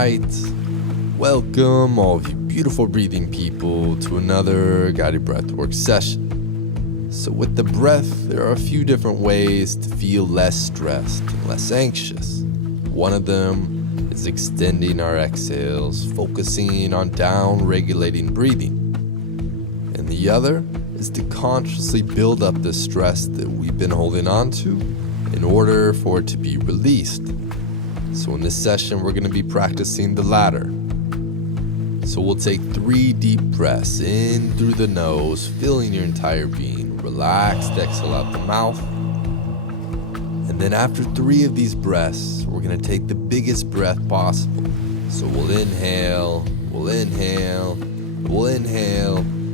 right. Welcome, all of you beautiful breathing people, to another guided breathwork session. So with the breath, there are a few different ways to feel less stressed and less anxious. One of them is extending our exhales, focusing on down-regulating breathing. And the other is to consciously build up the stress that we've been holding on to in order for it to be released. So in this session, we're going to be practicing the latter. So we'll take 3 deep breaths in through the nose, filling your entire being. Relaxed, exhale out the mouth. And then after 3 of these breaths, we're going to take the biggest breath possible. So we'll inhale,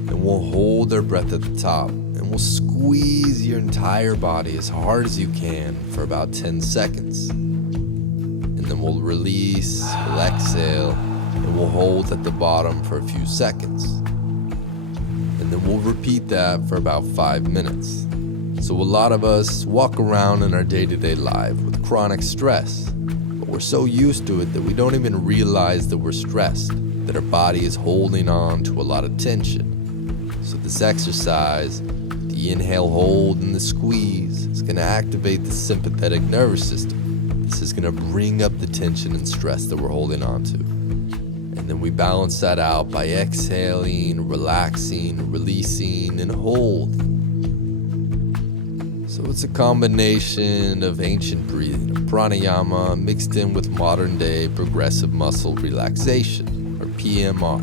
and we'll hold our breath at the top. And we'll squeeze your entire body as hard as you can for about 10 seconds. And then we'll release, we'll exhale, and we'll hold at the bottom for a few seconds. And then we'll repeat that for about 5 minutes. So a lot of us walk around in our day-to-day life with chronic stress, but we're so used to it that we don't even realize that we're stressed, that our body is holding on to a lot of tension. So this exercise, the inhale, hold, and the squeeze, is going to activate the sympathetic nervous system. This is going to bring up the tension and stress that we're holding on to. And then we balance that out by exhaling, relaxing, releasing, and hold. So it's a combination of ancient breathing, of pranayama, mixed in with modern day progressive muscle relaxation, or PMR.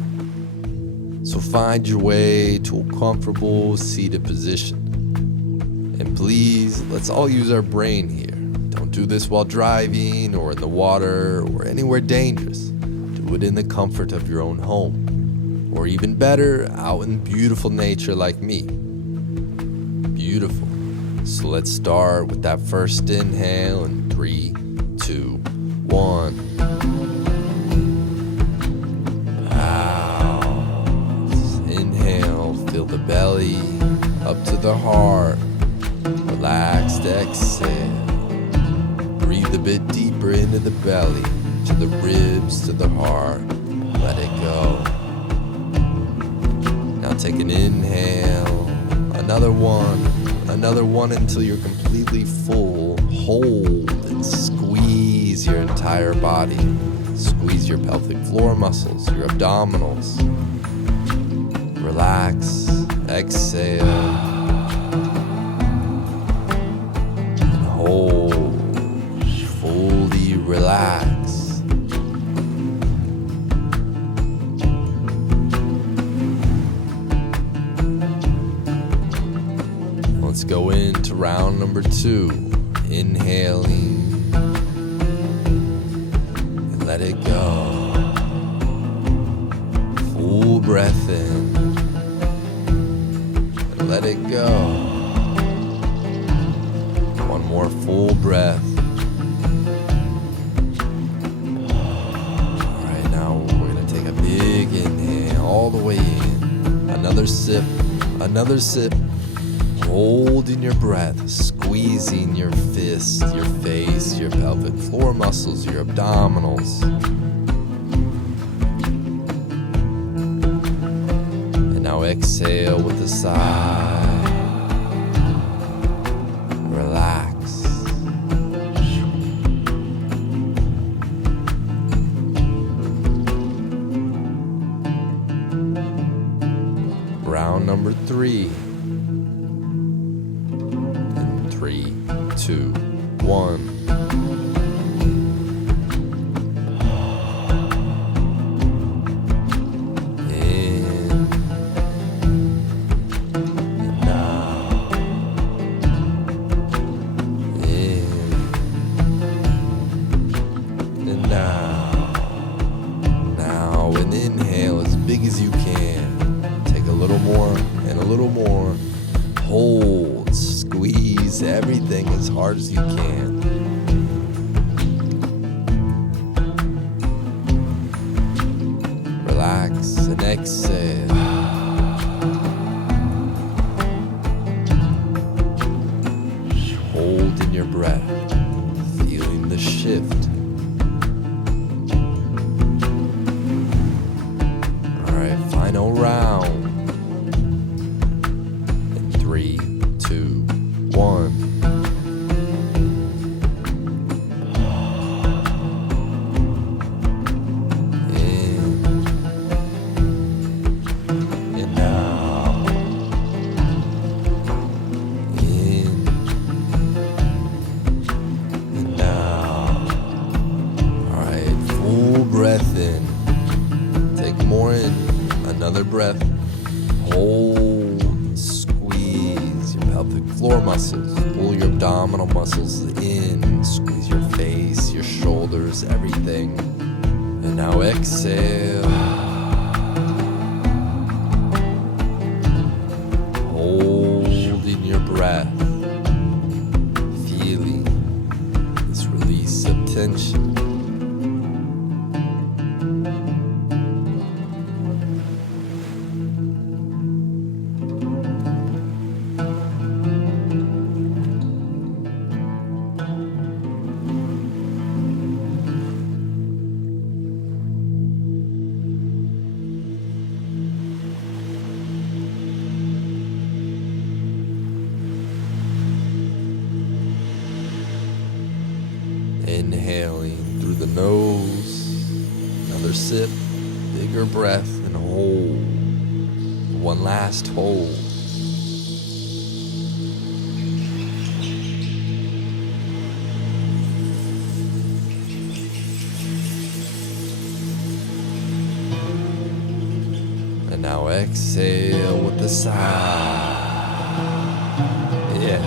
So find your way to a comfortable seated position. And please, let's all use our brain here. Don't do this while driving or in the water or anywhere dangerous. Do it in the comfort of your own home. Or even better, out in beautiful nature like me. Beautiful. So let's start with that first inhale in 3, 2, 1. Fill the belly up to the heart. Relaxed exhale. Breathe a bit deeper into the belly, to the ribs, to the heart. Let it go. Now take an inhale. Another one until you're completely full. Hold and squeeze your entire body. Squeeze your pelvic floor muscles, your abdominals. Relax, exhale, and hold, fully relax. Let's go into round number 2, inhaling, and let it go. Full breath in. Let it go. One more full breath. All right, now we're going to take a big inhale all the way in. Another sip. Holding your breath, squeezing your fist, your face, your pelvic floor muscles, your abdominals. Exhale with a sigh. Relax. Round number 3. In 3, 2, 1. Hold, squeeze everything as hard as you can. Relax and exhale. Holding your breath, feeling the shift. breath in. Take more in. Another breath. Hold. Squeeze your pelvic floor muscles. Pull your abdominal muscles in. Squeeze your face, your shoulders, everything. And now exhale. Holding your breath. Feeling this release of tension. Inhaling through the nose, another sip, bigger breath, and hold. One last hold. And now exhale with a sigh. Yeah.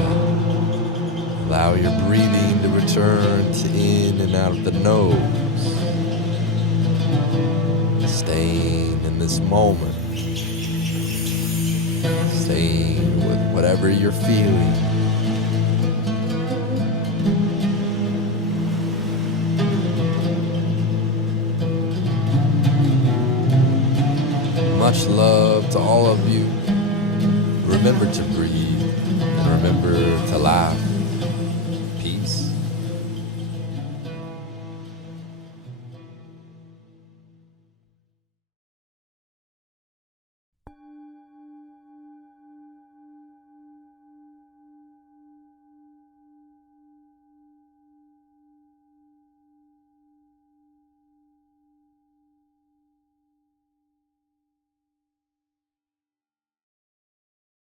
Allow your breathing to return to in and out of the nose. Staying in this moment. Staying with whatever you're feeling. Much love to all of you. Remember to breathe. And remember to laugh.